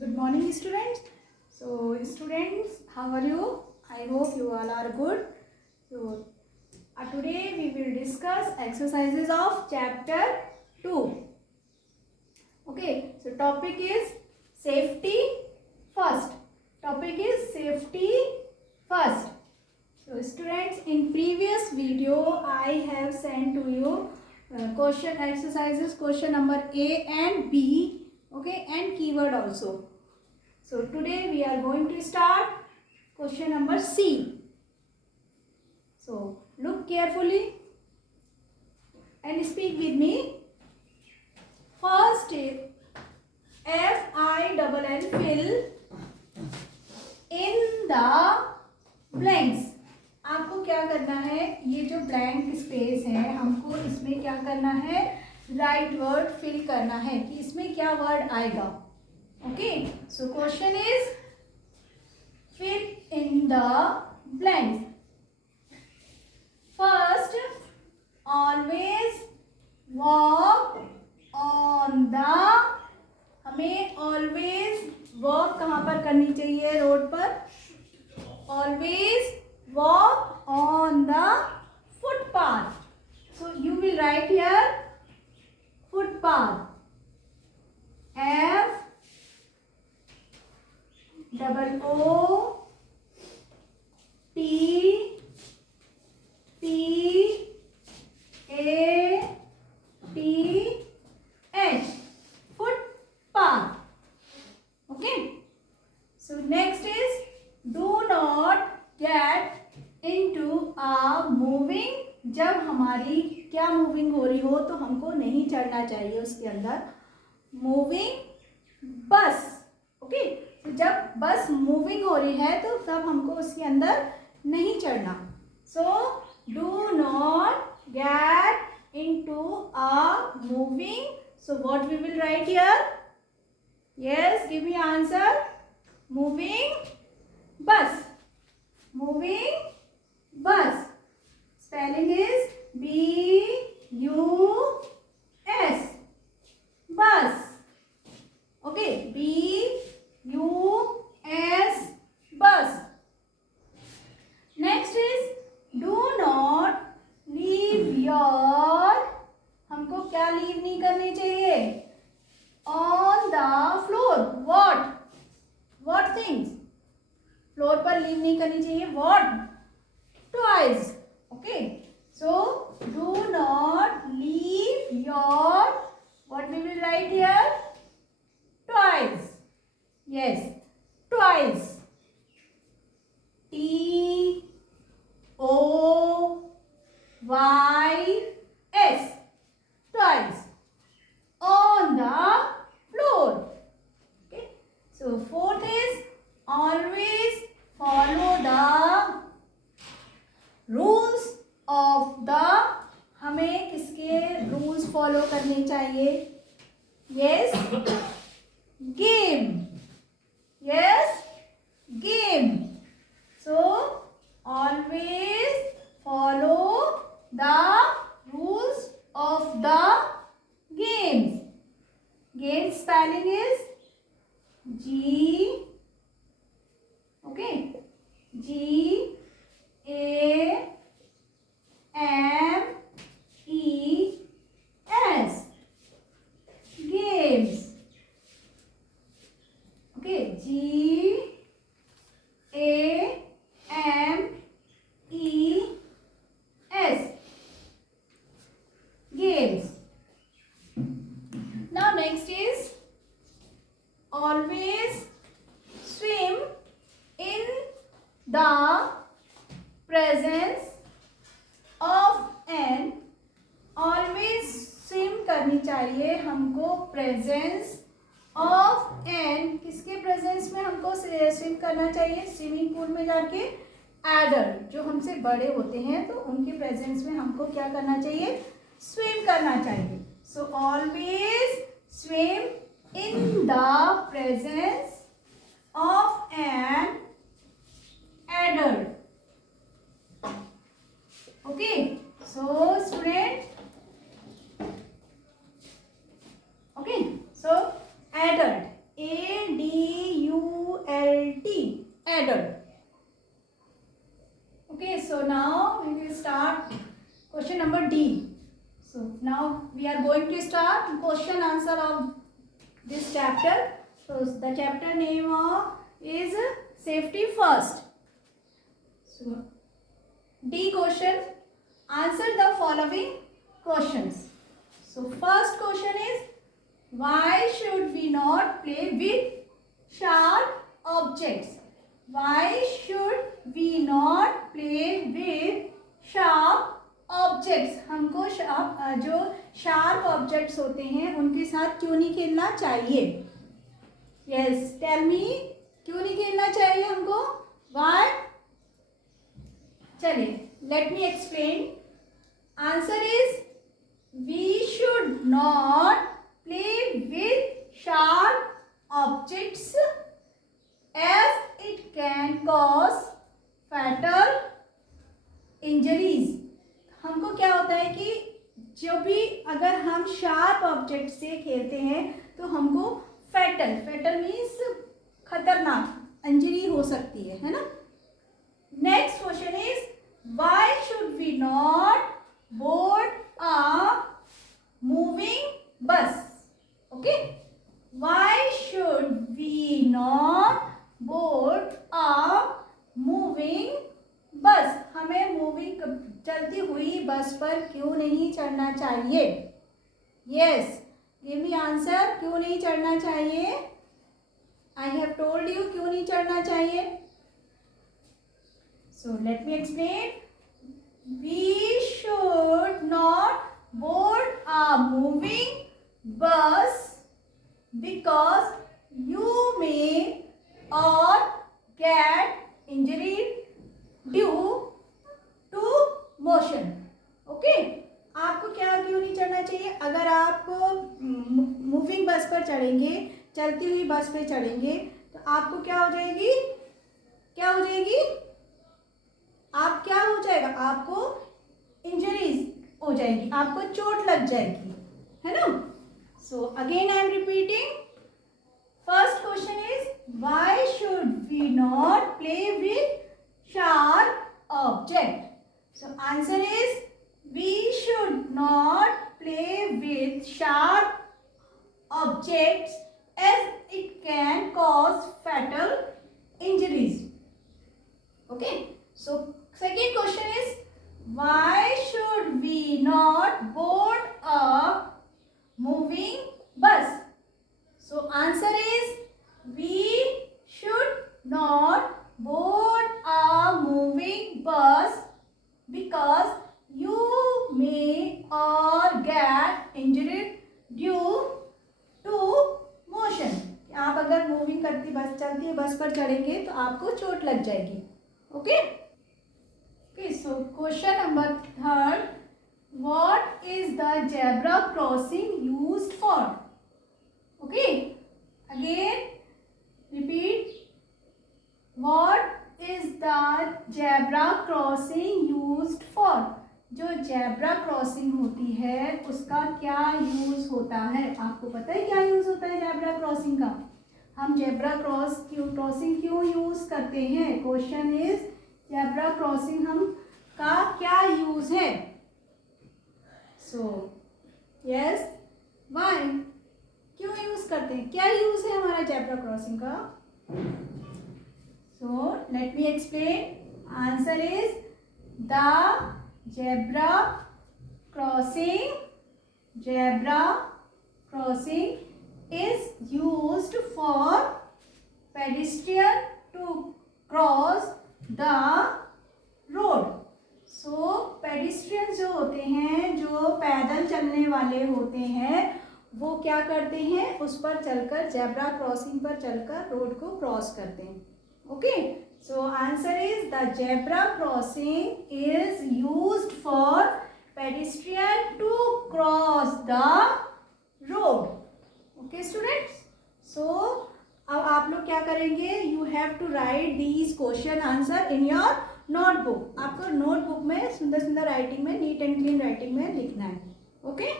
Good morning, students. So, students, how are you? I hope you all are good. So, today we will discuss exercises of chapter 2. Okay, so topic is safety first. Topic is safety first. So, students, in previous video, I have sent to you question exercises, question number A and B. Okay, and keyword also. So today we are going to start question number C. So look carefully and speak with me. First step, FILL fill in the blanks. आपको क्या करना है, ये जो blank space है हमको इसमें क्या करना है, राइट वर्ड फिल करना है कि इसमें क्या वर्ड आएगा. Okay, so question is fill in the blanks. First, always walk on the. हमें always walk कहाँ पर करनी चाहिए, रोड पर. Always walk on the footpath. So you will write here footpath. F double O T P A T H footpath. Okay. So next is do not get into a moving. जब हमारी क्या मूविंग हो रही हो तो हमको नहीं चढ़ना चाहिए उसके अंदर. Moving bus. ओके, तो जब बस मूविंग हो रही है तो तब हमको उसके अंदर नहीं चढ़ना. So do not get into a moving. So what we will write here. Yes, give me answer. Moving bus. Moving bus. Spelling is BUS. Bus. Okay, BUS bus. Next is do not leave your. हमको क्या लीव नहीं करनी चाहिए, on the floor. what things, floor पर लीव नहीं करनी चाहिए. what, toys. okay, so do not leave your. what we will write here, toys. Yes, toys. TOYS. Toys on the floor. Okay, so fourth is always follow the rules of the. हमें किसके rules follow करने चाहिए. Yes, game. Yes, game. So always follow the rules of the games. Game spelling is G. Okay, GAMES. Games. Okay, GAMES. Games. Now next is always swim in the presence of an. always swim करनी चाहिए हमको presence of an. किसके प्रेजेंस में हमको स्विम करना चाहिए, swimming pool में जाके. एडल्ट जो हमसे बड़े होते हैं तो उनके प्रेजेंस में हमको क्या करना चाहिए, स्विम करना चाहिए. So always swim in the presence of an adult. Okay, so student. Okay, so adult, ADULT. question answer of this chapter. So the chapter name is safety first. So D question, answer the following questions. So first question is, why should we not play with sharp objects? Why should we not play with sharp objects? हमको जो sharp objects होते हैं उनके साथ क्यों नहीं खेलना चाहिए? यस, टेल मी, क्यों नहीं खेलना चाहिए हमको? व्हाई? चलिए, let me explain. Answer is, we should not play with sharp objects as it can cause fatal injuries. हमको क्या होता है कि जो भी अगर हम शार्प ऑब्जेक्ट से खेलते हैं तो हमको फैटल मीन्स खतरनाक इंजरी हो सकती है ना. Next question is, why should we not board a moving bus? Okay, why should we not board a moving bus? हमें मूविंग चलती हुई बस पर क्यों नहीं चढ़ना चाहिए? यस, गिव मी आंसर, क्यों नहीं चढ़ना चाहिए? आई हैव टोल्ड यू क्यों नहीं चढ़ना चाहिए. So let me explain. We should not board a moving bus because you may और get injury due to motion. Okay, आपको क्या क्यों नहीं चढ़ना चाहिए? अगर आप मूविंग बस पर चढ़ेंगे, चलती हुई बस पे चढ़ेंगे, तो आपको क्या हो जाएगी? क्या हो जाएगी? आप क्या हो जाएगा? आपको इंजरीज हो जाएगी, आपको चोट लग जाएगी, है ना. So again I am repeating. First question is, why should we not play with sharp object? So answer is, we should not play with sharp objects as it can cause fatal injuries. Okay, so second question is, why should we not board a moving bus? So answer is, we should not board a moving bus because you may or get injured due to motion. आप अगर मूविंग करती बस, चलती है बस पर चढ़ेंगे तो आपको चोट लग जाएगी. Okay, so question number third, what is the zebra crossing used for? Okay, again repeat. What is the zebra crossing used for? जो जेब्रा क्रॉसिंग होती है उसका क्या यूज होता है? आपको पता है क्या यूज होता है जेब्रा क्रॉसिंग का? हम जेब्रा क्रॉसिंग क्यों यूज करते हैं? क्वेश्चन इज, जेब्रा क्रॉसिंग हम का क्या यूज है? सो यस, व्हाई, क्यों यूज करते हैं? क्या यूज है हमारा जेब्रा क्रॉसिंग का? So let me explain. Answer is, the zebra crossing is used for pedestrian to cross the road. So pedestrians जो होते हैं, जो पैदल चलने वाले होते हैं, वो क्या करते हैं? उस पर चलकर, जेब्रा क्रॉसिंग पर चलकर रोड को क्रॉस करते हैं. Okay, so answer is, the zebra crossing is used for pedestrian to cross the road. Okay students, so अब आप लोग क्या करेंगे? You have to write these question answer in your notebook. आपको नोटबुक में सुंदर सुंदर राइटिंग में, नीट एंड क्लीन राइटिंग में लिखना है. Okay.